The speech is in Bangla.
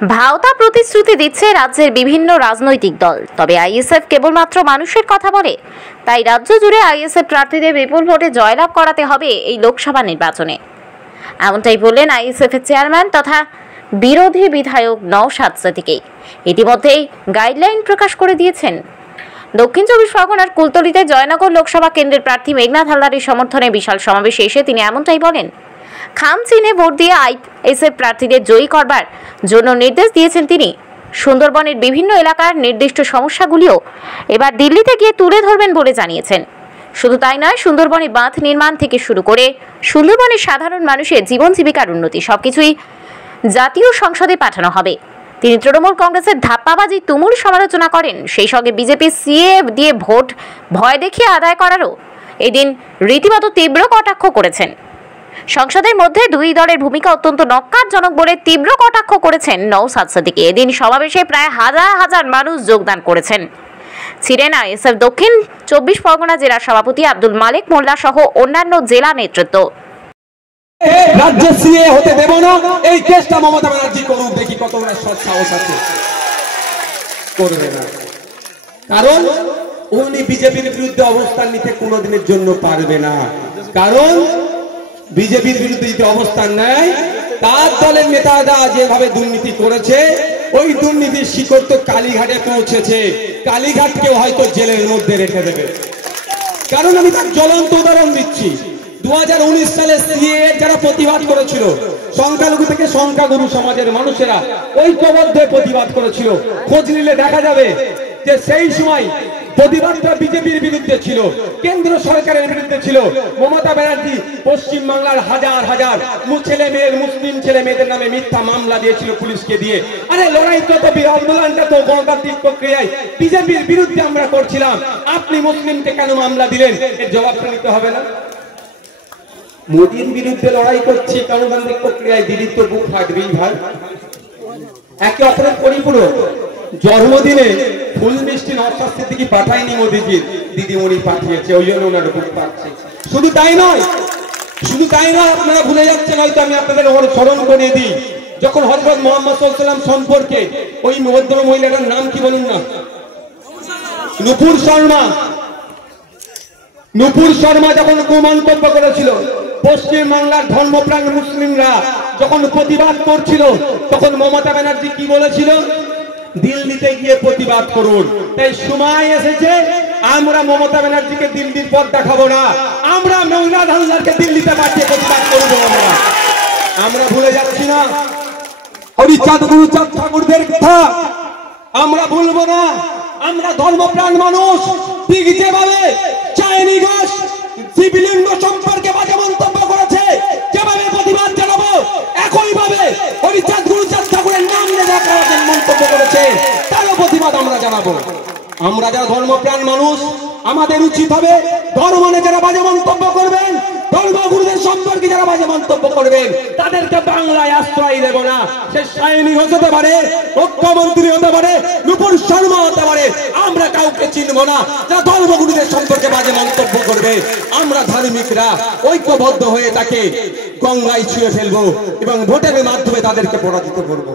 ভাওতা প্রতিশ্রুতি দিচ্ছে রাজ্যের বিভিন্ন রাজনৈতিক দল, তবে আইএসএফ কেবলমাত্র মানুষের কথা বলে। তাই রাজ্য জুড়ে আইএসএফ প্রার্থীদের বিপুল ভোটে জয়লাভ করাতে হবে এই লোকসভা নির্বাচনে। এমনটাই বললেন আইএসএফের চেয়ারম্যান তথা বিরোধী বিধায়ক নওশাদ সিদ্দিকী। ইতিমধ্যেই গাইডলাইন প্রকাশ করে দিয়েছেন। দক্ষিণ চব্বিশ পরগনার কুলতলিতে জয়নগর লোকসভা কেন্দ্রের প্রার্থী মেঘনাথ হালদারের সমর্থনে বিশাল সমাবেশে এসে তিনি এমনটাই বলেন। খাম চিহ্নে ভোট দিয়ে আইএসএফ প্রার্থীদের জয়ী করবার জন্য নির্দেশ দিয়েছেন তিনি। সুন্দরবনের বিভিন্ন এলাকার নির্দিষ্ট সমস্যাগুলিও এবার দিল্লিতে গিয়ে তুলে ধরবেন বলে জানিয়েছেন। শুধু তাই নয়, সুন্দরবনে বাঁধ নির্মাণ থেকে শুরু করে সুন্দরবনের সাধারণ মানুষের জীবন জীবিকার উন্নতি সবকিছুই জাতীয় সংসদে পাঠানো হবে। তিনি তৃণমূল কংগ্রেসের ধাপ্পাবাজি তুমুল সমালোচনা করেন। সেই সঙ্গে বিজেপি সিএ দিয়ে ভোট ভয় দেখিয়ে আদায় করারও এদিন রীতিমতো তীব্র কটাক্ষ করেছেন। সংসদের মধ্যে দুই দলের ভূমিকা অত্যন্ত নক্কারজনক বলে তীব্র কটাক্ষ করেছেন নওশাদ সিদ্দিকী। এদিন সমাবেশে প্রায় হাজার হাজার মানুষ যোগদান করেছেন। ছিলেন আইএসএফ দক্ষিণ চব্বিশ পরগনা জেলা সভাপতি আব্দুল মালিক মোল্লা সহ অন্যান্য জেলা নেতৃত্ব। রাজ্য সিএ হতে দেব না, এই কেসটা মমতা ব্যানার্জি করুক, দেখি কত সাহস আছে। করবে না, কারণ উনি বিজেপির বিরুদ্ধে অবস্থান নিতে কোনোদিনের জন্য পারবে না। কারণ বিজেপির বিরুদ্ধে যদি অবস্থান নেয়, তার দলের নেতারা যেভাবে দুর্নীতি করেছে, ওই দুর্নীতির শিকড় তো কালীঘাটে পৌঁছেছে। কালীঘাটকে হয়তো জেলের মধ্যে রেখে দেবে। কারণ আমি তার জ্বলন্ত উদাহরণ দিচ্ছি। 2019 সালে সিএ যারা প্রতিবাদ করেছিল, সংখ্যালঘু থেকে সংখ্যাগুরু সমাজের মানুষেরা ঐক্যবদ্ধ প্রতিবাদ করেছিল। খোঁজ নিলে দেখা যাবে যে সেই সময় প্রতিবাদটা বিজেপির বিরুদ্ধে ছিল, কেন্দ্র সরকারের বিরুদ্ধে ছিল। মমতা ব্যানার্জি পশ্চিম বাংলার হাজার হাজার ছেলে মেয়ের, মুসলিম ছেলে মেয়েদের নামে মিথ্যা মামলা দিয়েছিল পুলিশকে দিয়ে। আরে লড়াইটা তো আন্দোলনটা তো গণতান্ত্রিক প্রক্রিয়ায় বিজেপির বিরুদ্ধে আমরা করছিলাম। আপনি মুসলিমকে কেন মামলা দিলেন? এর জবাবটা নিতে হবে না? মোদীর বিরুদ্ধে লড়াই করছি গণতান্ত্রিক প্রক্রিয়ায়, দিদির তো বুক ফাটবেই ভাই। একে অপরের পরিপূরক। জন্মদিনে ফুল মিষ্টি নওশাদ সিদ্দিকী পাঠায়নি মোদীজির, দিদিমণি পাঠিয়েছে, ওই জন্য ওনার বুক ফাটছে। শুধু তাই নয়, আপনারা ভুলে যাচ্ছেন, হয়তো আমি আপনাদের স্মরণ করিয়ে দিই। যখন হযরত মুহাম্মদ সাল্লাল্লাহু আলাইহি ওয়াসাল্লাম সম্পর্কে ওই ভদ্র মহিলাটার নাম কি বলুন না, নুপুর শর্মা যখন কুমন্তব্য করেছিল, পশ্চিম বাংলার ধর্মপ্রাণ মুসলিমরা যখন প্রতিবাদ করছিল, তখন মমতা ব্যানার্জি কি বলেছিল? দিল্লিতে গিয়ে প্রতিবাদ করুন। তাই সময় এসেছে, আমরা মমতা ব্যানার্জিকে দিল্লির পথ দেখাবো না, আমরা মেঘনাথ হালদারকে দিল্লিতে পাঠিয়ে প্রতিবাদ করবো। আমরা ভুলে যাচ্ছি না হরিচাঁদ গুরুচাঁদ ঠাকুরদের কথা, আমরা ভুলবো না। আমরা ধর্মপ্রাণ মানুষ, ঠিক যেভাবে চায়নি ঘোষ শিবলিঙ্গ সম্পর্কে বাজে মন্তব্য করেছে, যেভাবে প্রতিবাদ জানাবো, একইভাবে হরিচাঁদ গুরুচাঁদ ঠাকুরের নাম নিয়ে মন্তব্য করেছে, তারও প্রতিবাদ আমরা জানাবো। আমরা যারা ধর্মপ্রাণ মানুষ, আমাদের উচিত হবে ধর্ম নিয়ে যারা বাজে মন্তব্য করবেন, ধর্মগুরুদের সম্পর্কে যারা বাজে মন্তব্য করবেন, তাদেরকে বাংলায় আশ্রয় দেব না। সে সায়নী হতে পারে, মুখ্যমন্ত্রী হতে পারে, নুপুর শর্মা হতে পারে, আমরা কাউকে চিনব না যারা ধর্মগুরুদের সম্পর্কে বাজে মন্তব্য করবে। আমরা ধার্মিকরা ঐক্যবদ্ধ হয়ে তাকে গঙ্গায় ছুঁয়ে ফেলবো এবং ভোটের মাধ্যমে তাদেরকে পরাজিত করবো।